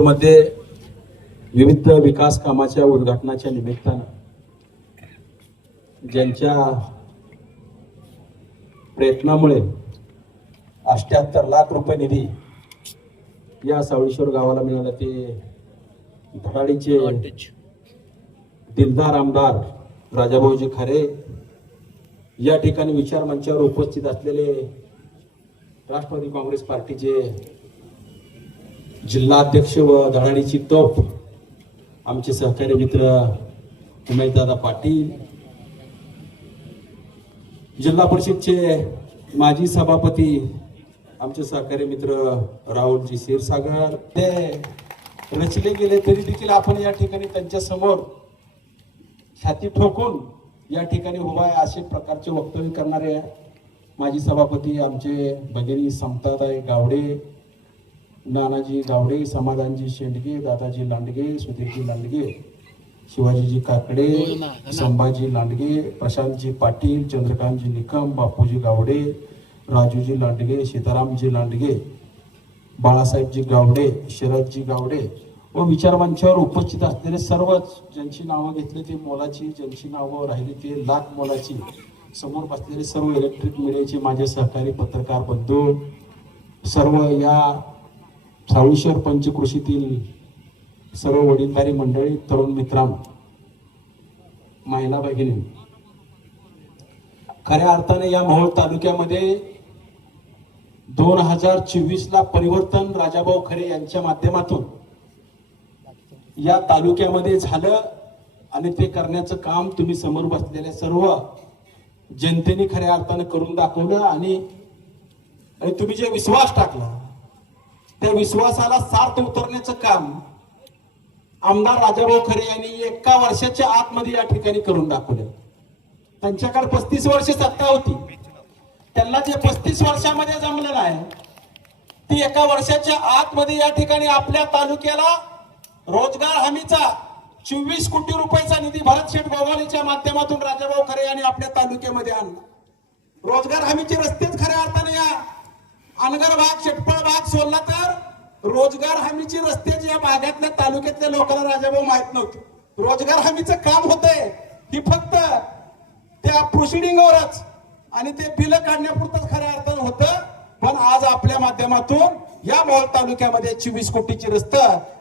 मध्ये विविध विकास कामाच्या उद्घाटनाच्या निमित्तानं ज्यांच्या प्रयत्नामुळे अष्ट्याहत्तर लाख रुपये निधी या सावळेश्वर गावाला मिळाला ते धडाडीचे दिलदार आमदार राजाभाऊजी खरे या ठिकाणी विचार मंचावर उपस्थित असलेले राष्ट्रवादी काँग्रेस पार्टीचे जिल्हाध्यक्ष व धडाडीची तोफ आमचे सहकारी मित्र उमेशदादा पाटील जिल्हा परिषदचे माजी सभापती आमचे सहकारी मित्र राहुलजी क्षीरसागर ते रचले गेले तरी देखील आपण या ठिकाणी त्यांच्यासमोर छाती ठोकून या ठिकाणी उभा आहे असे प्रकारचे वक्तव्य करणारे माजी सभापती आमचे भगिनी समताताई गावडे नानाजी गावडे समाधानजी शेंडगे दादाजी लांडगे सुधीरजी लांडगे शिवाजीजी काकडे संभाजी लांडगे प्रशांतजी पाटील चंद्रकांतजी निकम बापूजी गावडे राजूजी लांडगे सीतारामजी लांडगे बाळासाहेबजी गावडे शरदजी गावडे. व विचारमंचावर उपस्थित असलेले सर्वच ज्यांची नावं घेतली ती मोलाची ज्यांची नावं राहिली ती लाख मोलाची. समोर बसलेले सर्व इलेक्ट्रिक मीडियाचे माझे सहकारी पत्रकार बंधू सर्व या सावळीश्वर पंचकृषीतील सर्व वडीलधारी मंडळी तरुण मित्रांनो महिला भगिनी खऱ्या अर्थाने या मोहोळ तालुक्यामध्ये दोन हजार चोवीस ला परिवर्तन राजाभाऊ खरे यांच्या माध्यमातून या तालुक्यामध्ये झालं आणि ते करण्याचं काम तुम्ही समोर बसलेल्या सर्व जनतेने खऱ्या अर्थानं करून दाखवलं आणि आणि तुम्ही जे विश्वास टाकला त्या विश्वासाला सार्थ उतरण्याचं काम आमदार राजाभाऊ खरे यांनी एका वर्षाच्या आतमध्ये या ठिकाणी करून दाखवलं. त्यांच्याकडे पस्तीस वर्ष सत्ता होती. त्यांना जे पस्तीस वर्षामध्ये जमलं आहे ती एका वर्षाच्या आतमध्ये या ठिकाणी आपल्या तालुक्याला रोजगार हमीचा चोवीस कोटी रुपयाचा निधी भरतशेठ गोगावलेच्या माध्यमातून राजाभाऊ खरे यांनी आपल्या तालुक्यामध्ये आणला. रोजगार हमीचे रस्तेच खऱ्या अर्थाने या अलगर भाग शेटपळ भाग सोडला तर रोजगार हमीची रस्ते या भागातल्या तालुक्यातल्या लोकांना राजाभाऊ माहीत नव्हते. रोजगार हमीचं काम होतंय. ही फक्त त्या प्रोसिडिंगवरच आणि ते बिल काढण्यापुरतं खऱ्या अर्थानं होतं. पण आज आपल्या माध्यमातून या मोहोळ तालुक्यामध्ये चोवीस कोटीची रस्त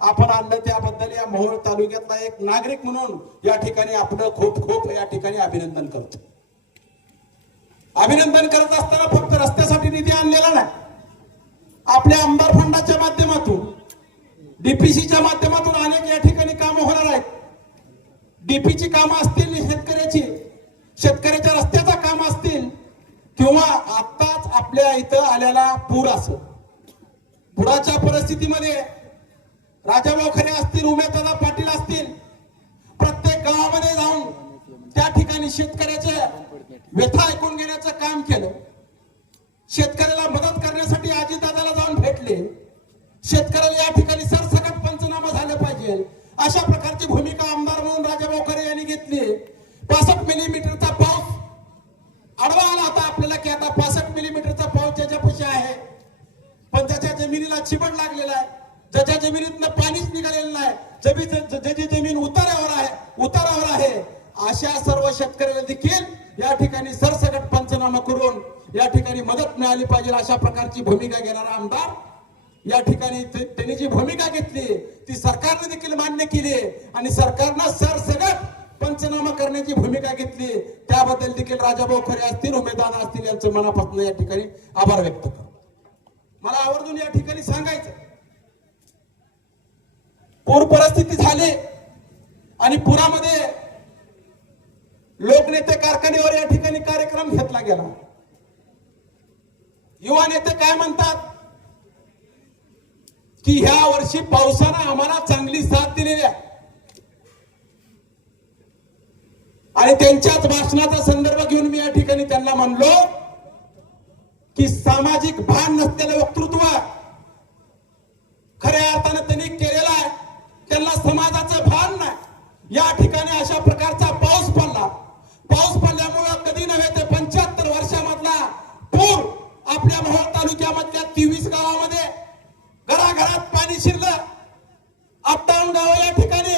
आपण आणलं. त्याबद्दल या मोहोळ तालुक्यातला एक नागरिक म्हणून या ठिकाणी आपलं खूप खूप या ठिकाणी अभिनंदन करतो. अभिनंदन करत असताना फक्त रस्त्यासाठी निधी आणलेला नाही. आपल्या आमदार फंडाच्या माध्यमातून डीपीसीच्या माध्यमातून अनेक या ठिकाणी कामं होणार आहेत. डीपीची कामं असतील शेतकऱ्याची शेतकऱ्याच्या रस्त्याचा काम असतील किंवा आत्ताच आपल्या इथं आलेला पूर असो. पुराच्या परिस्थितीमध्ये राजाभाऊ खरे असतील उमेदवार पाटील असतील प्रत्येक गावामध्ये जाऊन त्या ठिकाणी शेतकऱ्याचे व्यथा ऐकून घेण्याचं काम केलं. शेतकऱ्याला घेतले शेतकऱ्याला या ठिकाणी सरसकट पंचनामा झाले पाहिजे. अशा प्रकारची भूमिका आमदार म्हणून राजा खरे यांनी घेतली. पासष्ट मिलीमीटरचा पाऊस. आडवा आला आता आपल्याला की आता पासष्ट मिलीमीटरचा पाऊस ज्याच्यापाशी आहे. पण त्याच्या जमिनीला चिबड लागलेला आहे. ज्याच्या जमिनीतनं पाणीच निघालेलं नाही. ज्याची जमीन उतारावर आहे उतारावर आहे. अशा सर्व शेतकऱ्याला देखील या ठिकाणी सरसकट पंचनामा करून या ठिकाणी मदत मिळाली पाहिजे अशा प्रकारची भूमिका घेणारा आमदार या ठिकाणी त्यांनी जी भूमिका घेतली ती सरकारने देखील मान्य केली आणि सरकारनं सरसगट पंचनामा करण्याची भूमिका घेतली. त्याबद्दल देखील राजाभाऊ खरे असतील उमेदवार असतील यांचं मनापासून या ठिकाणी आभार व्यक्त करतो. मला आवर्जून या ठिकाणी सांगायचं पूर परिस्थिती झाली आणि पुरामध्ये लोकनेते कारखान्यावर या ठिकाणी कार्यक्रम घेतला गेला. युवा नेते काय म्हणतात? की ह्या वर्षी पावसानं आम्हाला चांगली साथ दिलेली आहे. आणि त्यांच्याच भाषणाचा संदर्भ घेऊन मी या ठिकाणी त्यांना म्हणलो की सामाजिक भान नसलेलं वक्तृत्व खऱ्या अर्थानं त्यांनी केलेलं आहे. त्यांना समाजाचं भान नाही. या ठिकाणी अशा प्रकारचा पाऊस पडला पाऊस पडल्यामुळं कधी नव्हे ते पंच्याहत्तर वर्षामधला पूर आपल्या मोहोळ तालुक्यामधल्या तेवीस गावामध्ये घराघरात पाणी शिरलं दोन गावं या ठिकाणी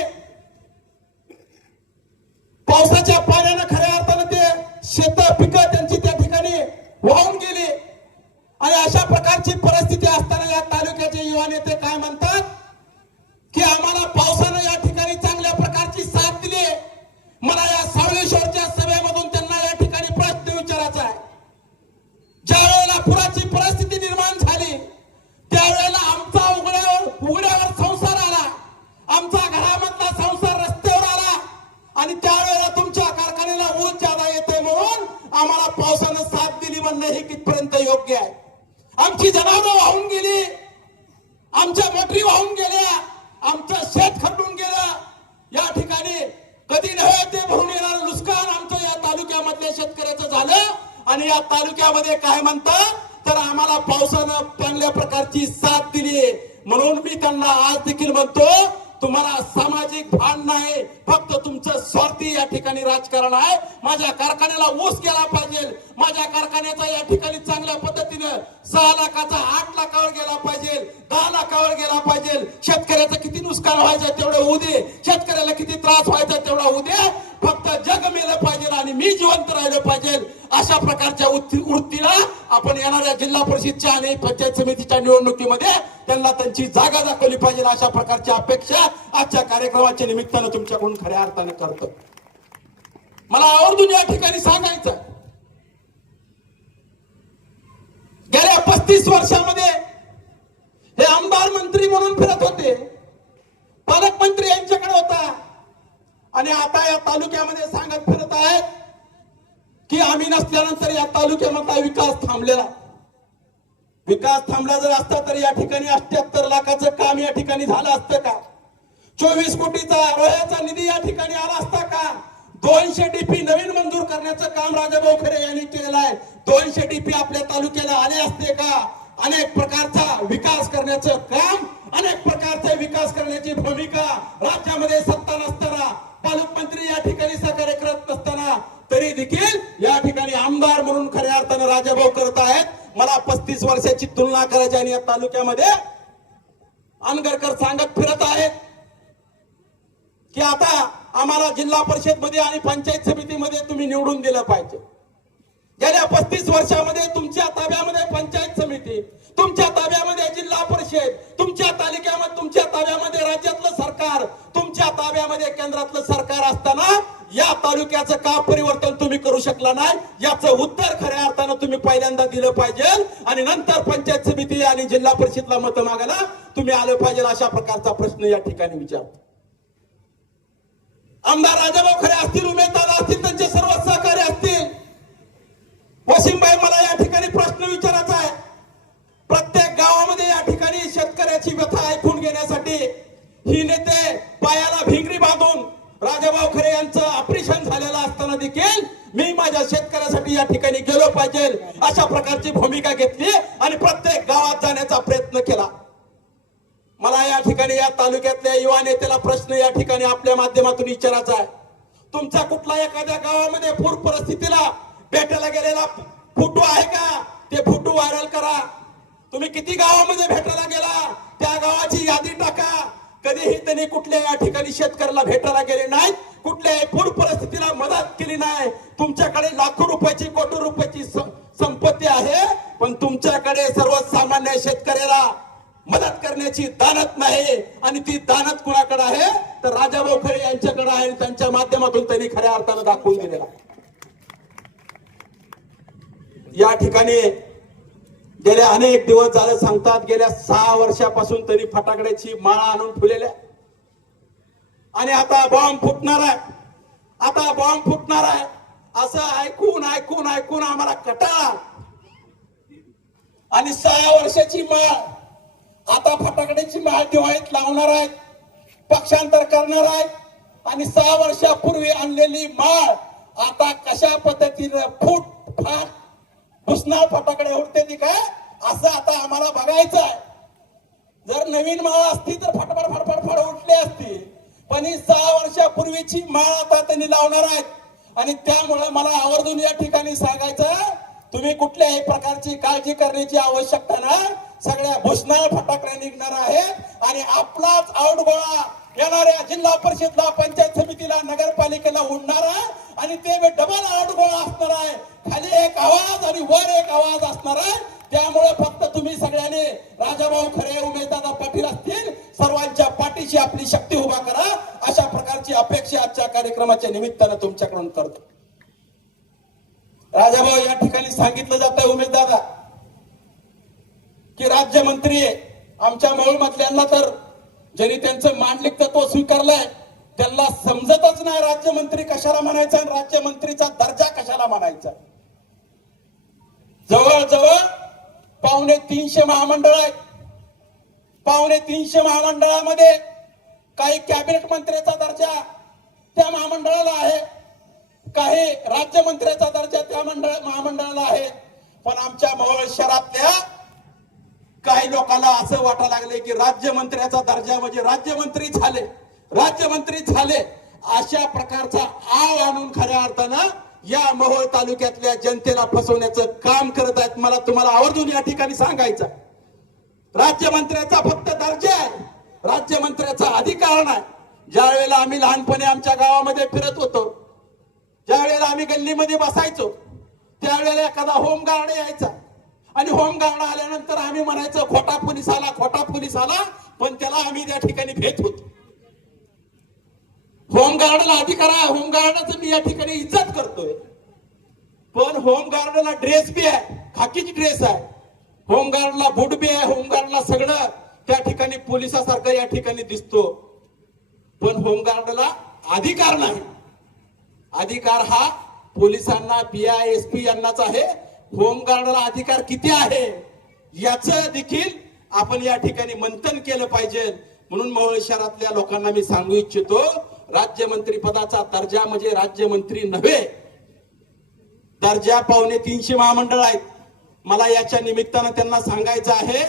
पावसाच्या पाण्यानं खऱ्या अर्थानं ते शेत पिकं त्यांची त्या ठिकाणी वाहून गेली आणि अशा प्रकारची परिस्थिती असताना या तालुक्याचे युवा नेते काय म्हणतात? की आम्हाला पावसानं या ठिकाणी चांगल्या प्रकारची साथ दिली मला या सावळेश्वरच्या सभेमधून त्यांना या ठिकाणी प्रश्न विचारायचा आहे. ज्या वेळेला पुराची परिस्थिती निर्माण झाली त्यावेळेला आमचा उघड्यावर उघड्यावर संसार आला. आमचा घरामधला संसार रस्त्यावर आला. आणि त्यावेळेला तुमच्या कारखान्याला ऊस ज्यादा येते म्हणून आम्हाला पावसानं साथ दिली म्हणणं हे कितपर्यंत योग्य आहे? आमची जनावरं वाहून गेली. आमच्या मोटरी वाहून गेल्या आमचं शेत खटून गेलं. या ठिकाणी कधी नव्हे ते भरून येणार नुकसान आमचं या तालुक्यामधल्या शेतकऱ्याचं झालं. आणि या तालुक्यामध्ये काय म्हणतात तर आम्हाला पावसानं चांगल्या प्रकारची साथ दिली म्हणून मी त्यांना आज देखील म्हणतो तुम्हाला सामाजिक भान नाही फक्त तुमचं स्वार्थी या ठिकाणी राजकारण आहे. माझ्या कारखान्याला ऊस गेला पाहिजे. माझ्या कारखान्याचा या ठिकाणी चांगल्या पद्धतीनं सहा लाखाचा आठ लाखावर गेला पाहिजे दहा गेला पाहिजे. शेतकऱ्याचं किती नुकसान व्हायचं तेवढं होऊ दे. शेतकऱ्याला किती त्रास व्हायचा तेवढा होऊ दे. फक्त जग मेलं पाहिजे आणि मी जिवंत राहिलं पाहिजे. अशा प्रकारच्या वृत्तीला आपण येणाऱ्या जिल्हा परिषदच्या आणि पंचायत समितीच्या निवडणुकीमध्ये त्यांना त्यांची जागा दाखवली पाहिजे. अशा प्रकारची अपेक्षा आजच्या कार्यक्रमाच्या निमित्तानं तुमच्याकडून खऱ्या अर्थाने करतो. मला आवर्जून या ठिकाणी सांगायचं गेल्या पस्तीस वर्षामध्ये मंत्री म्हणून फिरत होते. पालकमंत्री यांच्याकडे होता. आणि आता या तालुक्यामध्ये सांगत फिरत आहेत की आम्ही नसल्यानंतर या तालुक्यामधला विकास थांबलेला. विकास थांबला जर असता तर या ठिकाणी अठ्याहत्तर लाखाचं काम या ठिकाणी झालं असतं का? चोवीस कोटीचा रोह्याचा निधी या ठिकाणी आला असता का? दोनशे डीपी नवीन मंजूर करण्याचं काम राजाभाऊ खरे यांनी केलेलं आहे. दोनशे डीपी आपल्या तालुक्याला आले असते का? अनेक प्रकारचा विकास करण्याचं काम अनेक प्रकारचे विकास करण्याची भूमिका राज्यामध्ये सत्ता नसताना पालकमंत्री या ठिकाणी सहकार्य करत नसताना तरी देखील या ठिकाणी आमदार म्हणून खऱ्या अर्थानं राजाभाऊ करत आहेत. मला पस्तीस वर्षाची तुलना करायची आणि या तालुक्यामध्ये अनगरकर सांगत फिरत आहेत. की आता आम्हाला जिल्हा परिषदमध्ये आणि पंचायत समितीमध्ये तुम्ही निवडून दिलं पाहिजे. गेल्या पस्तीस वर्षामध्ये तुमच्या ताब्यामध्ये पंचायत समिती तुमच्या ताब्यामध्ये जिल्हा परिषद तुमच्या तालुक्यामध्ये तुमच्या ताब्यामध्ये राज्यातलं सरकार तुमच्या ताब्यामध्ये केंद्रातलं सरकार असताना या तालुक्याचं का परिवर्तन तुम्ही करू शकला नाही? याचं उत्तर खऱ्या अर्थानं तुम्ही पहिल्यांदा दिलं पाहिजे आणि नंतर पंचायत समिती आणि जिल्हा परिषदला मत मागायला तुम्ही आलं पाहिजे अशा प्रकारचा प्रश्न या ठिकाणी विचार आमदार राजाभाऊ खरे असतील उमेदवार ही नेते पायाला भिंगरी बांधून राजाभाऊ खरे यांचं ऑपरेशन झालेलं असताना देखील मी माझ्या शेतकऱ्यासाठी या ठिकाणी गेलो पाहिजे अशा प्रकारची भूमिका घेतली आणि प्रत्येक गावात जाण्याचा प्रयत्न केला. मला या ठिकाणी या तालुक्यातल्या युवा नेत्याला प्रश्न या ठिकाणी आपल्या माध्यमातून विचारायचा आहे. तुमचा कुठला एखाद्या गावामध्ये पूर परिस्थितीला भेटायला गेलेला फोटो आहे का? ते फोटो व्हायरल करा. तुम्ही किती गावामध्ये भेटायला गेला? त्या गावाची यादी टाका. कधीही त्यांनी कुठल्या या ठिकाणी शेतकऱ्याला भेटायला गेले नाहीत कुठल्याही पूर परिस्थितीला मदत केली नाही. तुमच्याकडे लाखो रुपयाची कोटी रुपयाची संपत्ती आहे पण तुमच्याकडे सर्वसामान्य शेतकऱ्याला मदत करण्याची दानत नाही. आणि ती दानत कुणाकडे आहे? तर राजाभाऊ खरे यांच्याकडे आहे त्यांच्या माध्यमातून त्यांनी खऱ्या अर्थानं दाखवून दिलेला या ठिकाणी गेले अनेक दिवस झाले सांगतात गेल्या सहा वर्षापासून त्यांनी फटाकड्याची माळा आणून ठेवलेल्या आणि आता बॉम्ब फुटणार आहे. आता बॉम्ब फुटणार आहे. असं ऐकून ऐकून ऐकून आम्हाला कटाळा आणि सहा वर्षाची माळ आता फटाकड्याची माळ दिवाळीत लावणार आहेत पक्षांतर करणार आहेत. आणि सहा वर्षापूर्वी आणलेली माळ आता कशा पद्धतीनं फूट फाट भुसनाळ फटाकडे उडते ती काय? असं आता आम्हाला बघायचं आहे. जर नवीन माळ असती तर फटफट फटफट फट उठली असती. पण ही सहा वर्षापूर्वीची माळ आता त्यांनी लावणार आहेत. आणि त्यामुळे मला आवर्जून या ठिकाणी सांगायचं तुम्ही कुठल्याही प्रकारची काळजी करण्याची आवश्यकता नाही. सगळ्या भुसनाळ फटाकडे निघणार आहेत. आणि आपलाच आउटगोळा येणाऱ्या जिल्हा परिषदला पंचायत समितीला नगरपालिकेला उडणारा आणि ते डबल आडगोळा असणार आहे. खाली एक आवाज आणि वर एक आवाज असणार आहे. त्यामुळे फक्त तुम्ही सगळ्यांनी राजाभाऊ खरे उमेददादा पाटील असतील सर्वांच्या पाठीशी आपली शक्ती उभा करा. अशा प्रकारची अपेक्षा आजच्या कार्यक्रमाच्या निमित्तानं तुमच्याकडून करतो. राजाभाऊ या ठिकाणी सांगितलं जात आहे उमेददादा की राज्यमंत्री आमच्या मौळ मधल्यांना तर ज्यांनी त्यांचं मांडलिक तत्व स्वीकारलंय त्यांना समजतच नाही राज्यमंत्री कशाला म्हणायचा आणि राज्यमंत्रीचा दर्जा कशाला म्हणायचा. जवळजवळ पावणे तीनशे महामंडळ आहेत पावणे तीनशे महामंडळामध्ये काही कॅबिनेट मंत्र्याचा दर्जा त्या महामंडळाला आहे. काही राज्यमंत्र्याचा दर्जा त्या मंडळ महामंडळाला आहे. पण आमच्या मोहोळ शहरातल्या काही लोकांना असं वाटा लागले की राज्यमंत्र्याचा दर्जा म्हणजे राज्यमंत्री झाले. राज्यमंत्री झाले. अशा प्रकारचा आव आणून खऱ्या अर्थानं या मोहोळ तालुक्यातल्या जनतेला फसवण्याचं काम करत आहेत. मला तुम्हाला आवर्जून या ठिकाणी सांगायचं राज्यमंत्र्याचा फक्त दर्जा आहे. राज्यमंत्र्याचा अधिकार नाही. ज्या वेळेला आम्ही लहानपणी आमच्या गावामध्ये फिरत होतो ज्या वेळेला आम्ही गल्लीमध्ये बसायचो त्यावेळेला एखादा होमगार्ड यायचा. आणि होमगावला आल्यानंतर आम्ही म्हणायचं खोटा पोलीस आला खोटा पोलीस आला पण त्याला आम्ही त्या ठिकाणी भेट होतो. होमगार्डला अधिकार आहे होमगार्डाचं मी या ठिकाणी इज्जत करतोय. पण होमगार्डला ड्रेस बी आहे खाकीची ड्रेस आहे. होमगार्डला बूट बी आहे होमगार्डला सगळं त्या ठिकाणी पोलिसासारखं या ठिकाणी दिसतो. पण होमगार्डला अधिकार नाही. अधिकार हा पोलिसांना पीआय एस पी यांनाच आहे. होमगार्डला अधिकार किती आहे याच देखील आपण या ठिकाणी मंथन केलं पाहिजे. म्हणून मोहोळ शहरातल्या लोकांना मी सांगू इच्छितो राज्यमंत्री पदाचा दर्जा म्हणजे राज्यमंत्री नव्हे दर्जा पावणे तीनशे महामंडळ आहेत. मला याच्या निमित्तानं त्यांना सांगायचं आहे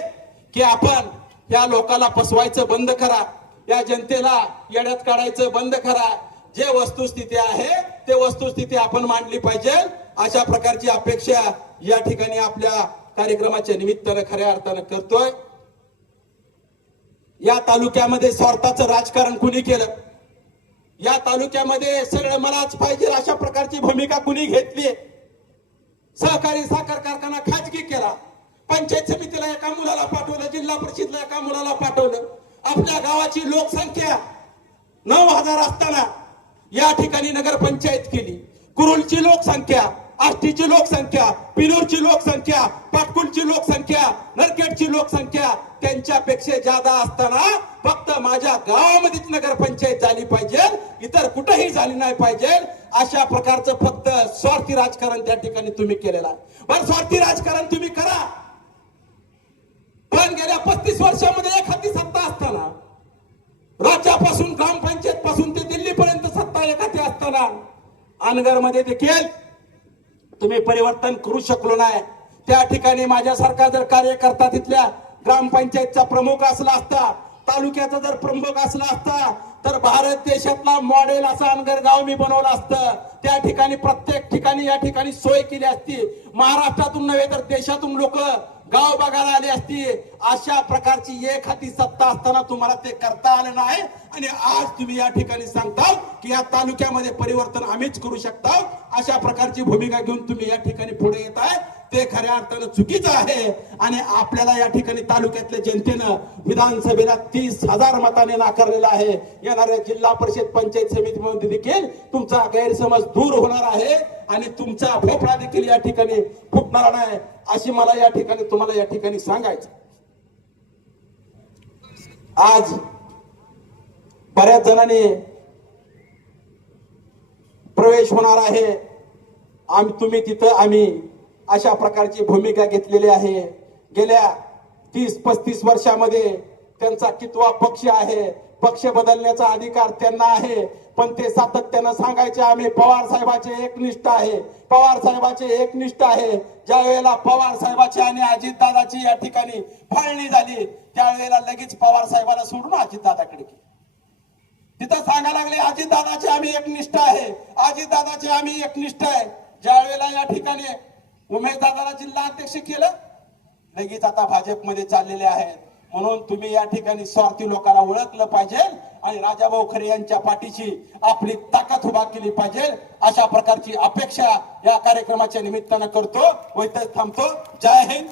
की आपण या लोकाला फसवायचं बंद करा या जनतेला येड्यात काढायचं बंद करा जे वस्तुस्थिती आहे ते वस्तुस्थिती आपण मांडली पाहिजे. अशा प्रकारची अपेक्षा या ठिकाणी आपल्या कार्यक्रमाच्या निमित्तानं खऱ्या अर्थानं करतोय. या तालुक्यामध्ये स्वार्थाचं राजकारण कुणी केलं? या तालुक्यामध्ये सगळं मलाच पाहिजे अशा प्रकारची भूमिका कुणी घेतली? सहकारी साखर कारखाना खाजगी केला. पंचायत समितीला एका मुलाला पाठवलं जिल्हा परिषदला एका मुलाला पाठवलं. आपल्या गावाची लोकसंख्या नऊ हजार असताना या ठिकाणी नगरपंचायत केली. कुरुलची लोकसंख्या आष्टीची लोकसंख्या पिनूरची लोकसंख्या पाटकुलची लोकसंख्या नरखेडची लोकसंख्या त्यांच्यापेक्षा जादा असताना फक्त माझ्या गावामध्येच नगरपंचायत झाली पाहिजे. इतर कुठेही झाली नाही पाहिजे. अशा प्रकारचं फक्त स्वार्थी राजकारण त्या ठिकाणी तुम्ही केलेलं आहे. पण स्वार्थी राजकारण तुम्ही करा. पण गेल्या पस्तीस वर्षामध्ये एखादी सत्ता असताना राज्यापासून ग्रामपंचायत पासून ते दिल्लीपर्यंत सत्ता एखादी असताना अनगरमध्ये देखील तुम्ही परिवर्तन करू शकलो नाही. त्या ठिकाणी माझ्यासारखा जर कार्यकर्ता तिथल्या ग्रामपंचायतचा प्रमुख असला असता तालुक्याचा जर प्रमुख असला असता तर भारत देशातला मॉडेल असं अनगर गाव मी बनवलं असतं. त्या ठिकाणी प्रत्येक ठिकाणी या ठिकाणी सोय केली असती. महाराष्ट्रातून नव्हे तर देशातून लोक गाव बघायला आली असती अशा प्रकारची एक हाती सत्ता असताना तुम्हाला ते करता आलं नाही. आणि आज तुम्ही या ठिकाणी सांगता की या तालुक्यामध्ये परिवर्तन आम्हीच करू शकता अशा प्रकारची भूमिका घेऊन तुम्ही या ठिकाणी पुढे येत आहे ते खऱ्या अर्थानं चुकीचं आहे. आणि आपल्याला या ठिकाणी तालुक्यातल्या जनतेनं विधानसभेला तीस हजार मताने नाकारलेला आहे. येणाऱ्या जिल्हा परिषद पंचायत समितीमध्ये देखील तुमचा गैरसमज दूर होणार आहे. आणि तुमचा भोपळा देखील या ठिकाणी फुटणार नाही अशी मला या ठिकाणी तुम्हाला या ठिकाणी सांगायचं आज बऱ्याच जणांनी प्रवेश होणार आहे. आम्ही तुम्ही तिथं आम्ही अशा प्रकारची भूमिका घेतलेली आहे. गेल्या तीस पस्तीस वर्षामध्ये त्यांचा कितवा पक्ष आहे पक्ष बदलण्याचा अधिकार त्यांना आहे. पण ते सातत्यानं सांगायचे आम्ही पवार साहेबाचे एकनिष्ठ आहे. पवार साहेबाचे एकनिष्ठ आहे. ज्या वेळेला पवार साहेबाची आणि अजितदादाची या ठिकाणी फाळणी झाली त्यावेळेला लगेच पवार साहेबाला सोडून अजितदादाकडे तिथं सांगायला लागले अजितदादाचे आम्ही एकनिष्ठ आहे. अजितदादाचे आम्ही एकनिष्ठ आहे. ज्या वेळेला या ठिकाणी उमेशदादाला जिल्हा अध्यक्ष केलं. लगेच आता भाजपमध्ये चाललेले आहेत. म्हणून तुम्ही या ठिकाणी स्वार्थी लोकांना ओळखलं पाहिजे आणि राजाभाऊ खरे यांच्या पाठीशी आपली ताकद उभा केली पाहिजे. अशा प्रकारची अपेक्षा या कार्यक्रमाच्या निमित्तानं करतो. व इथं थांबतो. जय हिंद.